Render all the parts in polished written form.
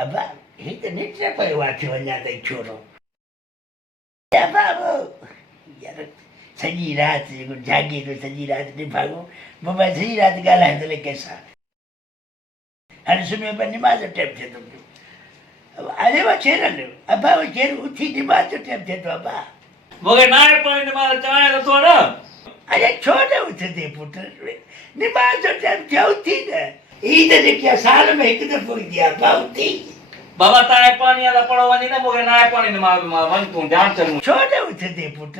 अबा ही तो नित्य परिवार थी वञा ताईं छोरो अबा वो यार सॼी राति जेको जागे थो सॼी राति निभागो बाबा सॼी राति ॻाल्हाए थो कंहिंसां हाणे सुम्हियो पियो निमाज़ जो टाइम थिए थो पियो अरे वो चेरल अबा वो चेर उथी निमाज़ जो टाइम थिए थो अबा मूंखे नाहे पाणी निमाज़ चवां नथो न अरे छो न उथंदे पुट निमाज़ जो टाइम थियो उथी न ही त जेकी साल में हिकु दफ़ो ईंदी आहे अबा उथी बाबा तव्हां पाणी वाला पढ़ो वञी न मूंखे नाहे पाणी निमाज़ मां वञ तूं ध्यानु चङो छो न उथंदे पुट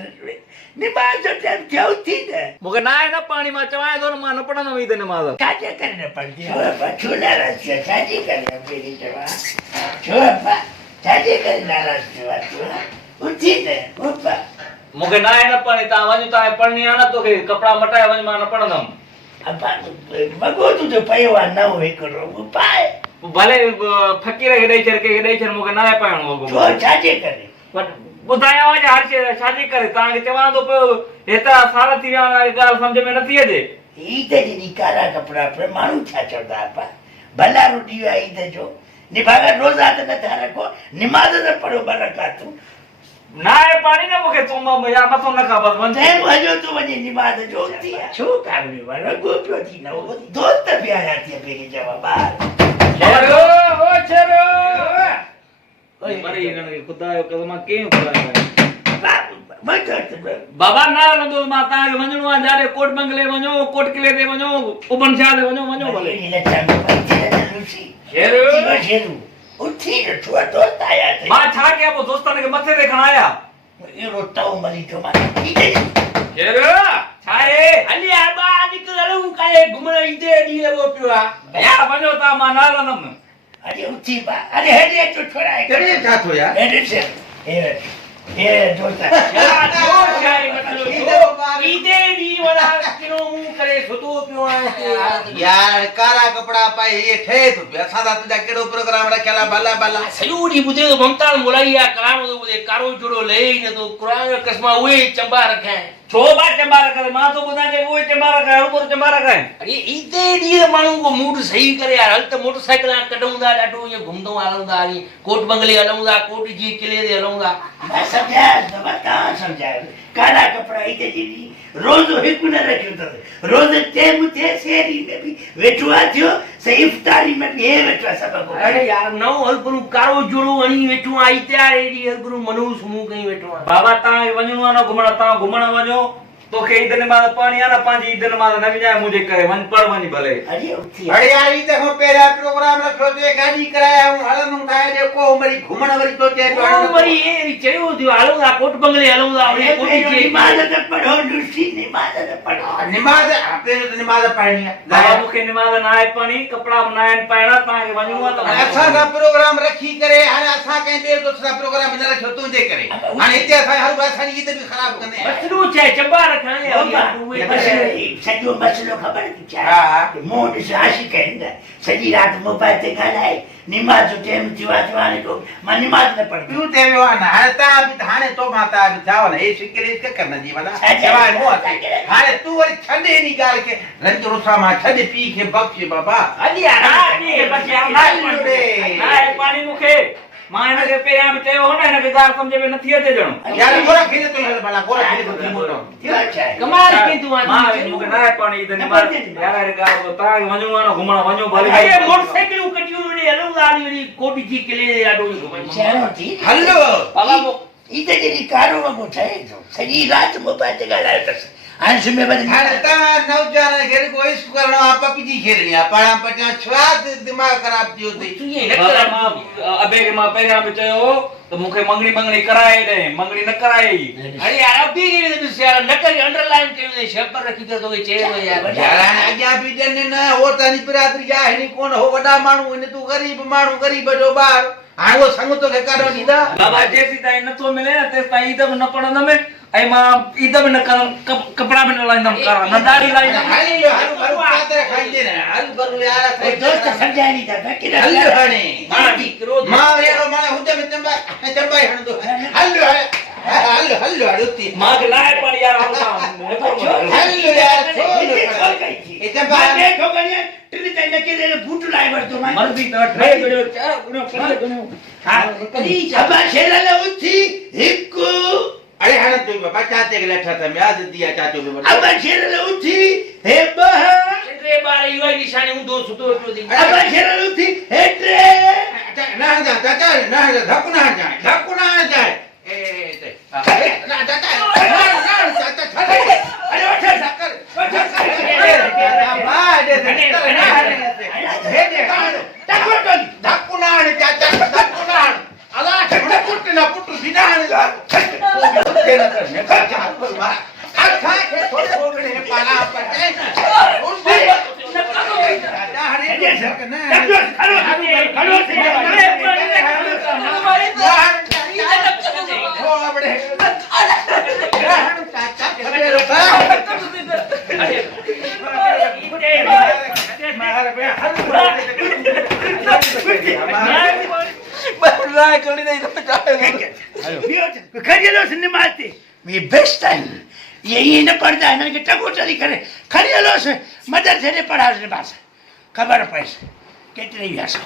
निमाज़ जो टाइम थियो उथी न मूंखे नाहे न पाणी मां चवां थो न मां न पढ़ंदमि ई त निमाज़ छाजे करे न पढ़ंदी छो नाराज़ थियो छाजे करे न पहिरीं चवां छो अबा छाजे करे नाराज़ थियो आहे तूं उथी न अबा मूंखे नाहे न पाणी तव्हां वञो तव्हां पढ़णी आहे न तोखे कपिड़ा मटाए वञ मां न पढ़ंदमि अबा वॻो तुंहिंजो पियो आहे नओं हिकिड़ो पाए भले फ़क़ीर खे ॾेई छॾ कंहिंखे ॾेई छॾ मूंखे नाहे पाइणो वॻो छो छाजे करे ॿुधायांव हर शइ छाजे करे तव्हांखे चवां थो पियो हेतिरा साल थी विया आहिनि ॻाल्हि सम्झ में नथी अचे ईद जॾहिं कारा कपिड़ा पर माण्हू छा चवंदा अबा भला रोटी आहे ईद जो निभागा रोज़ा त नथा रखो निमाज़ त पढ़ो ॿ रकातूं नाहे पाणी न मूंखे तूं या मथो न ख़बर वञ चइबो हजो तूं वञी निमाज़ जो थी आहे छो काॻड़ियो आहे वॻो पियो थी न दोस्त बि आया थी पहिरीं चवां ॿार ओ छेरो ओए मरी हिननि खे ख़ुदा जो कसम मां कीअं बाबा न हलंदो मां तव्हांखे वञिणो आहे जाॾे कोट बंगले वञो कोट किले ते वञो उबन शाह ते वञो भले शेरू उथी नथो दोस्त आया अथई मां छा कयां पोइ दोस्तनि खे मथे ते खणाया अहिड़ो तओ मरी थियो मां शेरू छा आहे हली अबा निकिर हलूं काॾे घुमण ईंदे ॾींहुं लॻो पियो आहे यार वञो तव्हां मां न हलंदुमि अरे उथी बा अरे हेॾे अचो छोरा कॾहिं छा थियो यार हेॾे से हे दोस्त यार जो शाही मतलब ईदे ॾींहुं वड़ा किनो मुंहुं करे सुतो पियो आहे यार कारा कपड़ा पाए ये ठहे तो असां दा तुजा केड़ो प्रोग्राम रखियला भला भला सॼो ॾींहुं ॿुधे ममता मोलाई आहे कराणो थो ॿुधे कारो जोड़ो ले ई नथो क़ुर जो कसमा उहे चंबा रखिया आहिनि छो बा चंबा रखे मां तो ॿुधां जे उहे चंबा रखे हर चंबा रखे अरे ईदे ॾींहुं माण्हू को मूड सही करे यार हल त मोटरसाइकिल कढूं था ॾाढो ईअं घुमंदो हलूं था हली कोट बंगले हलूं था कोट जी किले ते हलूं था मैं समझाया तव्हां सम्झायो कारा कपिड़ा ईद जी रोज़ हिकु न रखियो अथव रोज़ टेम थिए शहरी में बि वेठो आहे थियो सही इफ़्तारी में बि हे वेठो आहे सभु अरे यार नओ हलपुर कारो जोड़ो हणी वेठो आहे हिते आहे एॾी हलपुर मनहूस मुंहुं कई वेठो आहे बाबा तव्हांखे वञिणो आहे न घुमण तव्हां घुमण वञो तोखे ईद निमाज़ पाणी आहे न पंहिंजी ईद निमाज़ न विझाए मुंहिंजे करे वञ पढ़ वञी भले अरे उथी अरे यार ई देखो पहिरा प्रोग्राम रखो ते गाड़ी कराया हूं हलंदो था जेको वरी घुमण वरी तो ते वरी ए चयो थियो हलूं था कोट बंगले हलूं था अरे कोट कोई जी निमाज़ त पढ़ो लुसी निमाज़ त पढ़ो नमाज आपने तो नमाज पढ़नी है बाबा मूंखे निमाज़ न आहे पाणी कपिड़ा बि न आहिनि पाइणा तव्हांखे वञिणो आहे त असां दा प्रोग्राम रखी करे हाणे असां कंहिं ॿिए दोस्त दा प्रोग्राम न रखियो तुंहिंजे करे हाणे हिते असां हर बार असांजी ईद बि ख़राब कंदे मसलो छा आहे चंबा रखां सॼो मसइलो ख़बर थी छा हा। मूं ॾिस आशिक़ आहिनि न सॼी राति मोबाइल ते ॻाल्हाए निमाज़ जो टाइम थियो आहे थियो हाणे को मां निमाज़ न पढ़ंदो तू ते वियो ना हाणे ता बि हाणे तो माता जाओ ना ए शिकले के करना जी वाला जवाय मो हाणे तू वरी छडे नी गाल के रंज रुसा मा छडे पी के बख्शे बाबा अजी यार ये बच्चा नाहे पाणी मूंखे मां हिनखे पहिरियां बि चयो हो न हिनखे ॻाल्हि सम्झ में नथी अचे ॼणो यार गोरा खेले तो हल भला गोरा खेले तो मोटो थियो छा आहे? कमाल की तू मां मूंखे न आहे पाणी ईद निमाज़ यार हाणे ॻाल्हि तव्हांखे वञिणो आहे न घुमण वञो भले अरे मोटरसाइकिल कटियूं ने हलूं था हली कोट जी किले ॾाढो सियाणो थी हलो बाबा वो ईद जहिड़ी कारो वॻो ठहे थो सॼी राति मोबाइल ते ॻाल्हायो अथसि हाणे सुम्हे वञी हाणे ता नौजवान खे को इश्क करणो आहे पपजी खेलणी आहे पाणा पचा छुआ दिमाग ख़राब थियो थी तू ये न बाबा कर मां अबे खे मां पहिरियां बि चयो हो त मूंखे मंगणी कराए ॾे मंगणी न कराए अरे यार अभी के तो यार न कर अंडरलाइन के शेपर रखी कर तो चए तो यार यार हाणे अॻियां बि ॼण न हो त हनी बिरादरी जा हिनी कोन हो वॾा माण्हू हिन तूं ग़रीब जो ॿार हाणे वो संग तोखे काढो ॾींदा बाबा जेसीं ताईं नथो मिले न तेसीं ताईं ईद बि न पढ़ंदमि ऐं मां ईद बि न कंदमि कपिड़ा बि न लाईंदमि कारा न दाढ़ी लाईंदमि हल हल पात्र खाईंदे न हल करू यार दोस्त सम्झाइणी था त केॾा हल हाणे मां दी क्रोध मां अहिड़ो माण्हू हुते में चंबा ई हणंदो हल हल हल उती मां खे लाहे पाणी यार हल यार छो છે એ તો બા- બે ઠોકરીએ ટ્રી તઈને કે બૂટ લાય વળતો માં મરદી તો ટ્રે ગયો ચાર ગુનો પાંચ ગુનો હા અબા શેરાલે ઉઠી હિક્કુ अरे हाँ तो बाबा चाहते के लठा था मैं आज दिया चाचो में અબા શેરાલે ઉઠી હે બહ એટલે બાર ઈવાય નિશાને હું દો સુતો એટલો દી અબા શેરાલે ઉઠી હે ટ્રે ना जा चाचा ना जा धक्कू ना जाए ए ना चाचा ना चाचा छड़े અરે ઓઠે कर बाबा दे हे दे ટાકો તો धक्कू ना चाचा धक्कू ना अला ठेकडे पुट्टू बिना ते ना कर मैं चाचा पर मा अच्छा के थोड़े बोगड़े पाला पटे उस चाचा हरे ना બરાબર કરી દઈ તો ખરીલો છે મારતી મે બેસ્ટ ટાઈમ યહી ન પડતા એને કે ટકોટરી કરે ખરીલો છે મદર છે ને પડાવ છે પાછા ખબર પડશે કેટલી વ્યાસો